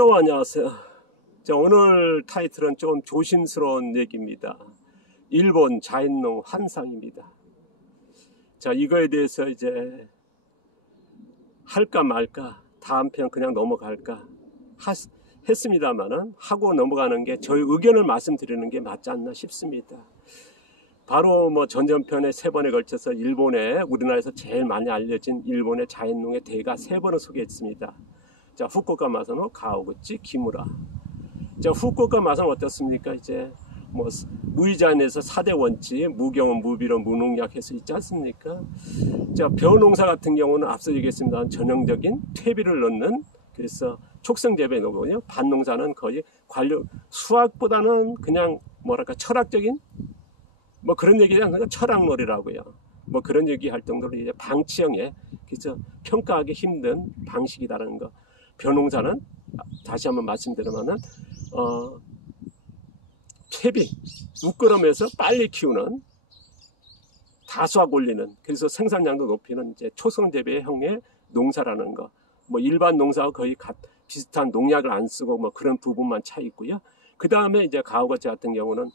안녕하세요. 자, 오늘 타이틀은 좀 조심스러운 얘기입니다. 일본 자연농 환상입니다. 자, 이거에 대해서 이제 할까 말까, 다음 편 그냥 넘어갈까 했습니다만은 하고 넘어가는 게 저희 의견을 말씀드리는 게 맞지 않나 싶습니다. 바로 전전편에 3번에 걸쳐서 일본에 우리나라에서 제일 많이 알려진 일본의 자연농의 대가 3번을 소개했습니다. 자, 후쿠오카 마사노, 가오구치, 기무라. 자, 후쿠오카 마사노 어떻습니까? 이제 무이자인에서 4대 원칙, 무경험, 무비료, 무농약 해서 있지 않습니까? 자, 벼농사 같은 경우는 앞서 얘기했습니다. 전형적인 퇴비를 넣는, 그래서 촉성재배 농업이요. 밭농사는 거의 수학보다는 그냥 철학적인 그런 얘기는 그냥 철학놀이라고요. 그런 얘기 할 정도로 이제 방치형의, 그래서 평가하기 힘든 방식이라는 거. 벼농사는 다시 한번 말씀드리면은 퇴비, 웃거름에서 빨리 키우는, 다수확 올리는, 그래서 생산량도 높이는 이제 초성재배 형의 농사라는 거. 일반 농사와 거의 비슷한, 농약을 안 쓰고 그런 부분만 차이 있고요. 그 다음에 이제 가오거치 같은 경우는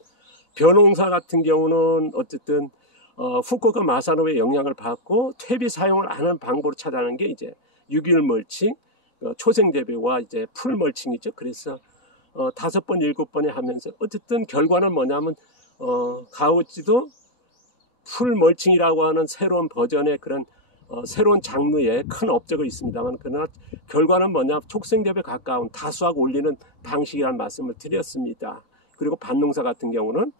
벼농사 같은 경우는 어쨌든 후쿠오카 마사노의 영향을 받고 퇴비 사용을 안 하는 방법으로 찾아내는 게 이제 유기물 멀칭, 초생재배와 이제 풀 멀칭이죠. 그래서 5번, 7번에 하면서 어쨌든 결과는 뭐냐면 가오치도 풀 멀칭이라고 하는 새로운 버전의 그런 새로운 장르의 큰 업적이 있습니다만, 그러나 결과는 뭐냐, 촉생재배에 가까운 다수확 올리는 방식이라는 말씀을 드렸습니다. 그리고 밭농사 같은 경우는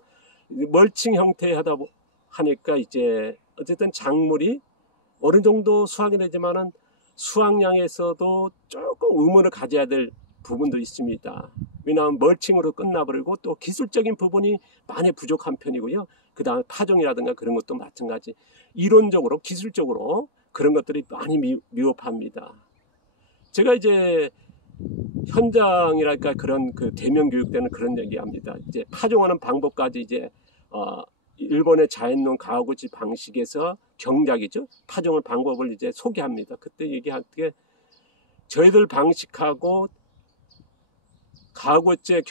멀칭 형태에 하니까 이제 어쨌든 작물이 어느 정도 수확이 되지만은 수확량에서도 조금 의문을 가져야 될 부분도 있습니다. 왜냐하면 멀칭으로 끝나버리고 또 기술적인 부분이 많이 부족한 편이고요. 그 다음에 파종이라든가 그런 것도 마찬가지. 이론적으로, 기술적으로 그런 것들이 많이 미흡합니다. 제가 이제 현장이랄까 그런 대면 교육 때는 그런 얘기합니다. 이제 파종하는 방법까지 이제 일본의 자연농 가오구치 방식에서 경작이죠. 파종을 방법을 이제 소개합니다. 그때 얘기할 때 저희들 방식하고 가오구치의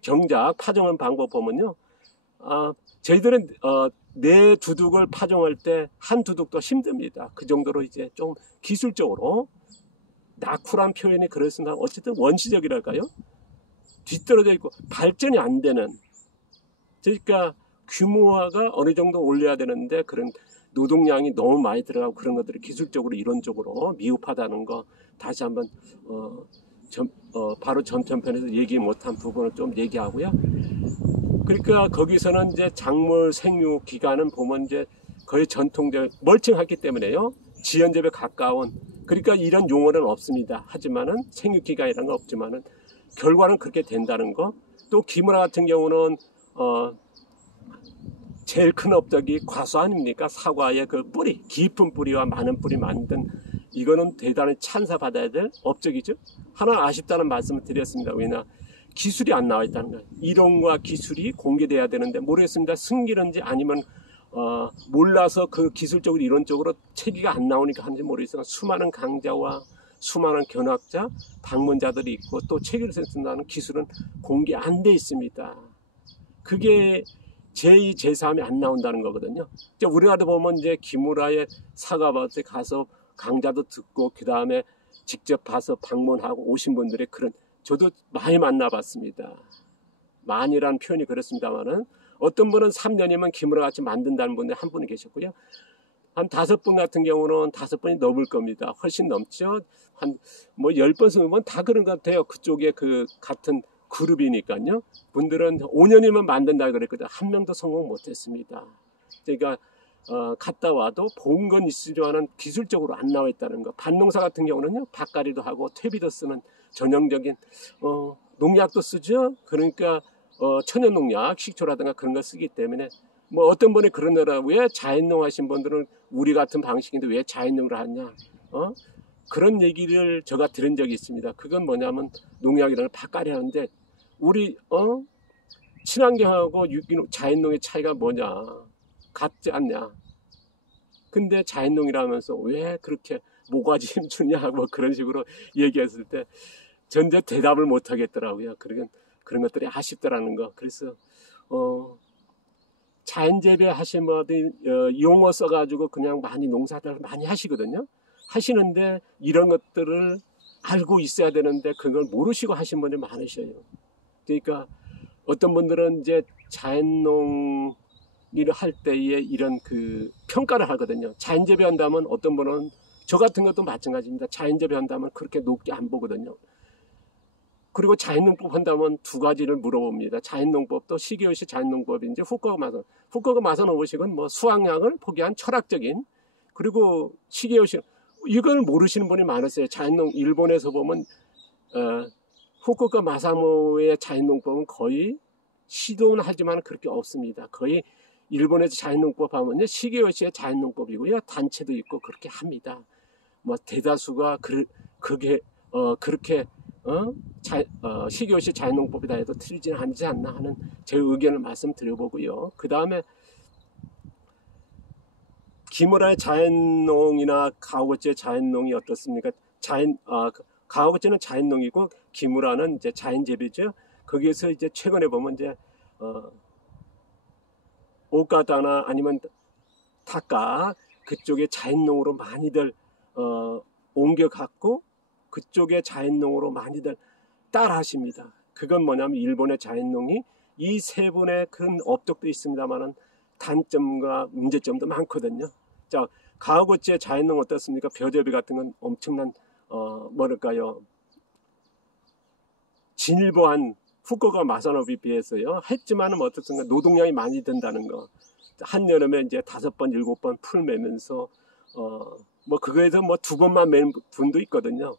경작 파종하는 방법 보면요. 저희들은 네 두둑을 파종할 때 한 두둑도 힘듭니다. 그 정도로 이제 좀 기술적으로 낙후란 표현이 그렇습니다. 어쨌든 원시적이랄까요? 뒤떨어져 있고 발전이 안 되는, 그러니까 규모화가 어느 정도 올려야 되는데 그런 노동량이 너무 많이 들어가고 그런 것들이 기술적으로 이론적으로 미흡하다는 거 다시 한번 바로 전편에서 얘기 못한 부분을 좀 얘기하고요. 그러니까 거기서는 이제 작물 생육 기간은 보면 이제 거의 전통적 멀칭하기 때문에요. 지연재배 가까운, 그러니까 이런 용어는 없습니다. 하지만은 생육 기간이라는 건 없지만은 결과는 그렇게 된다는 거. 또 기무라 같은 경우는 제일 큰 업적이 과수 아닙니까? 사과의 그 뿌리, 깊은 뿌리와 많은 뿌리 만든, 이거는 대단히 찬사받아야 될 업적이죠. 하나 아쉽다는 말씀을 드렸습니다. 왜냐, 기술이 안 나와 있다는 거예요. 이론과 기술이 공개돼야 되는데 모르겠습니다. 승기는지 아니면 몰라서 그 기술적으로 이론적으로 체계가 안 나오니까 하는지 모르겠어요. 수많은 강자와 수많은 견학자, 방문자들이 있고 또 체계를 쓴다는 기술은 공개 안 돼 있습니다. 그게 제2, 제3이 안 나온다는 거거든요. 우리나라도 보면 이제 기무라의 사과밭에 가서 강좌도 듣고 그 다음에 직접 가서 방문하고 오신 분들의 그런, 저도 많이 만나봤습니다. 많이란 표현이 그렇습니다만은 어떤 분은 3년이면 기무라 같이 만든다는 분이 한 분이 계셨고요. 한 5분 같은 경우는 5번이 넘을 겁니다. 훨씬 넘죠. 한 10번 쓰면 다 그런 것 같아요. 그쪽에 그 같은 그룹이니까요. 분들은 5년이면 만든다 그랬거든요. 한 명도 성공 못했습니다. 그러니까 갔다 와도 본 건 있으려는 기술적으로 안 나와 있다는 거. 밭농사 같은 경우는요, 밭갈이도 하고 퇴비도 쓰는 전형적인 농약도 쓰죠. 그러니까 천연농약, 식초라든가 그런 거 쓰기 때문에 어떤 분이 그러느라 왜 자연농 하신 분들은 우리 같은 방식인데 왜 자연농을 하냐, 그런 얘기를 제가 들은 적이 있습니다. 그건 뭐냐면 농약이라는 밭갈이 하는데 우리 친환경하고 유기농, 자연농의 차이가 뭐냐, 같지 않냐. 근데 자연농이라면서 왜 그렇게 모가지 힘주냐 그런 식으로 얘기했을 때 전제 대답을 못 하겠더라고요. 그런 것들이 아쉽더라는 거. 그래서 자연재배 하신 분들 용어 써가지고 그냥 많이 농사들 많이 하시거든요. 하시는데 이런 것들을 알고 있어야 되는데 그걸 모르시고 하신 분들이 많으셔요. 그러니까 어떤 분들은 이제 자연농 일을 할 때에 이런 그 평가를 하거든요. 자연재배 한다면 어떤 분은 저 같은 것도 마찬가지입니다. 자연재배 한다면 그렇게 높게 안 보거든요. 그리고 자연농법 한다면 두 가지를 물어봅니다. 자연농법도 시기요시 자연농법인지 후쿠오카 마산. 후쿠오카 마산 오보식은 뭐 수확량을 포기한 철학적인, 그리고 시기요시 이걸 모르시는 분이 많았어요. 자연농 일본에서 보면 후쿠오카 마사모의 자연농법은 거의 시도는 하지만 그렇게 없습니다. 거의 일본에서 자연농법 하면요 시기요시의 자연농법이고요, 단체도 있고 그렇게 합니다. 뭐 대다수가 그게 그렇게 시기요시 자연농법이다 해도 틀리지는 않지 않나 하는 제 의견을 말씀드려보고요. 그 다음에 기무라의 자연농이나 가오고치의 자연농이 어떻습니까? 가오고치는 자연농이고 기무라는 이제 자연재배죠. 거기에서 이제 최근에 보면 이제 오카다나 아니면 타카 그쪽에 자연농으로 많이들 옮겨갔고 그쪽에 자연농으로 많이들 따라하십니다. 그건 뭐냐면 일본의 자연농이 이 세 분의 큰 업적도 있습니다만은 단점과 문제점도 많거든요. 자, 가오고치의 자연농 어떻습니까? 벼대비 같은 건 엄청난 뭐랄까요, 진일보한 후쿠오카 마산업에 비해서요 했지만은 어떻습니까? 노동량이 많이 든다는 거. 한여름에 이제 5번, 7번 풀 매면서 뭐 그거에서 뭐 2번만 맨 분도 있거든요.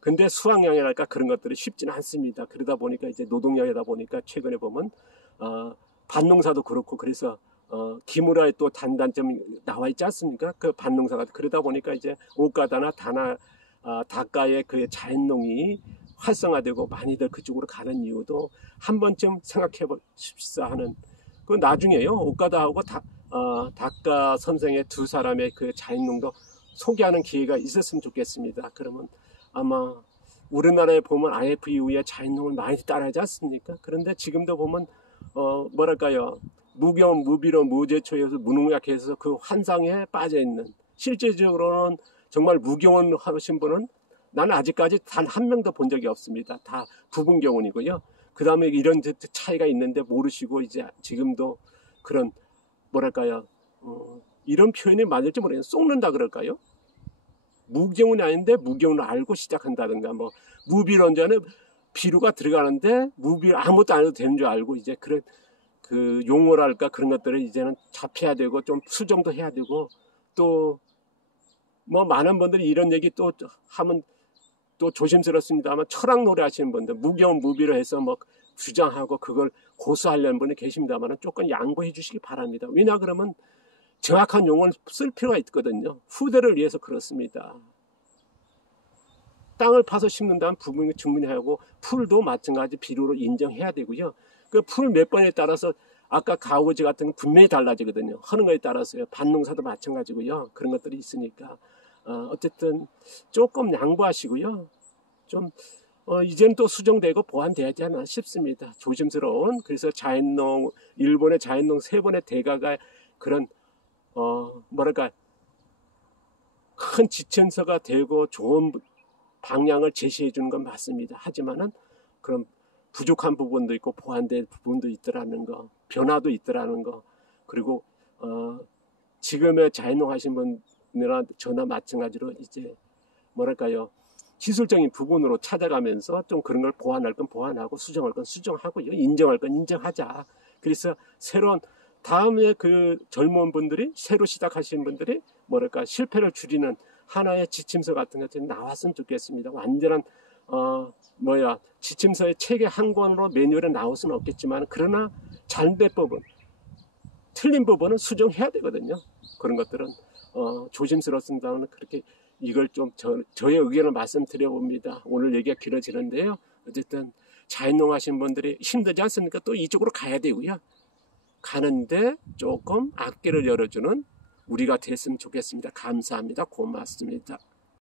근데 수확량이랄까 그런 것들이 쉽지는 않습니다. 그러다 보니까 이제 노동량이다 보니까 최근에 보면 밭농사도 그렇고 그래서 기무라의 또 단점이 나와 있지 않습니까? 그 밭농사가 그러다 보니까 이제 오카다나 다카의 그 자연농이 활성화되고 많이들 그쪽으로 가는 이유도 한 번쯤 생각해 보십시오 하는. 그 나중에요 오카다하고 다카 선생의 두 사람의 그 자연농도 소개하는 기회가 있었으면 좋겠습니다. 그러면 아마 우리나라에 보면 IF 이후에 자연농을 많이 따라하지 않습니까? 그런데 지금도 보면 뭐랄까요, 무경, 무비로, 무제초에서 무농약해서 그 환상에 빠져 있는, 실제적으로는 정말 무경원 하신 분은 나는 아직까지 단 한 명도 본 적이 없습니다. 다 부분경원이고요. 그 다음에 이런 차이가 있는데 모르시고 이제 지금도 그런 뭐랄까요, 이런 표현이 맞을지 모르겠어요. 쏙는다 그럴까요? 무경운이 아닌데 무경운을 알고 시작한다든가, 뭐 무비론자는 비루가 들어가는데 무비 아무것도 안 해도 되는 줄 알고 이제 그런 그 용어랄까 그런 것들을 이제는 잡혀야 되고 좀 수정도 해야 되고, 또 뭐 많은 분들이 이런 얘기 또 하면 또 조심스럽습니다만 철학 노래 하시는 분들 무경 무비로 해서 뭐 주장하고 그걸 고수하려는 분이 계십니다만 조금 양보해 주시기 바랍니다. 왜냐 그러면 정확한 용어를 쓸 필요가 있거든요. 후대를 위해서 그렇습니다. 땅을 파서 심는다면 부분이 충분히 하고 풀도 마찬가지 비료로 인정해야 되고요. 그 풀 몇 번에 따라서 아까 가오지 같은 건 분명히 달라지거든요. 하는 거에 따라서요. 밭농사도 마찬가지고요. 그런 것들이 있으니까 어쨌든 조금 양보하시고요. 좀 이제는 또 수정되고 보완돼야지 않나 싶습니다. 조심스러운. 그래서 자연농, 일본의 자연농 세 번의 대가가 그런 뭐랄까 큰 지침서가 되고 좋은 방향을 제시해 주는 건 맞습니다. 하지만은 그런 부족한 부분도 있고 보완된 부분도 있더라는 거, 변화도 있더라는 거, 그리고 지금의 자연농 하신 분이나 저나 마찬가지로 이제 뭐랄까요, 기술적인 부분으로 찾아가면서 좀 그런 걸 보완할 건 보완하고 수정할 건 수정하고요, 인정할 건 인정하자. 그래서 새로운 다음에 그 젊은 분들이 새로 시작하시는 분들이 뭐랄까 실패를 줄이는 하나의 지침서 같은 것들이 나왔으면 좋겠습니다. 완전한 지침서의 책의 한 권으로 매뉴얼에 나올 수는 없겠지만, 그러나 잘된 부분, 틀린 부분은 수정해야 되거든요. 그런 것들은 조심스럽습니다만 그렇게 이걸 좀 저의 의견을 말씀드려 봅니다. 오늘 얘기가 길어지는데요. 어쨌든 자연농 하신 분들이 힘들지 않습니까? 또 이쪽으로 가야 되고요. 가는데 조금 앞길을 열어주는 우리가 됐으면 좋겠습니다. 감사합니다. 고맙습니다.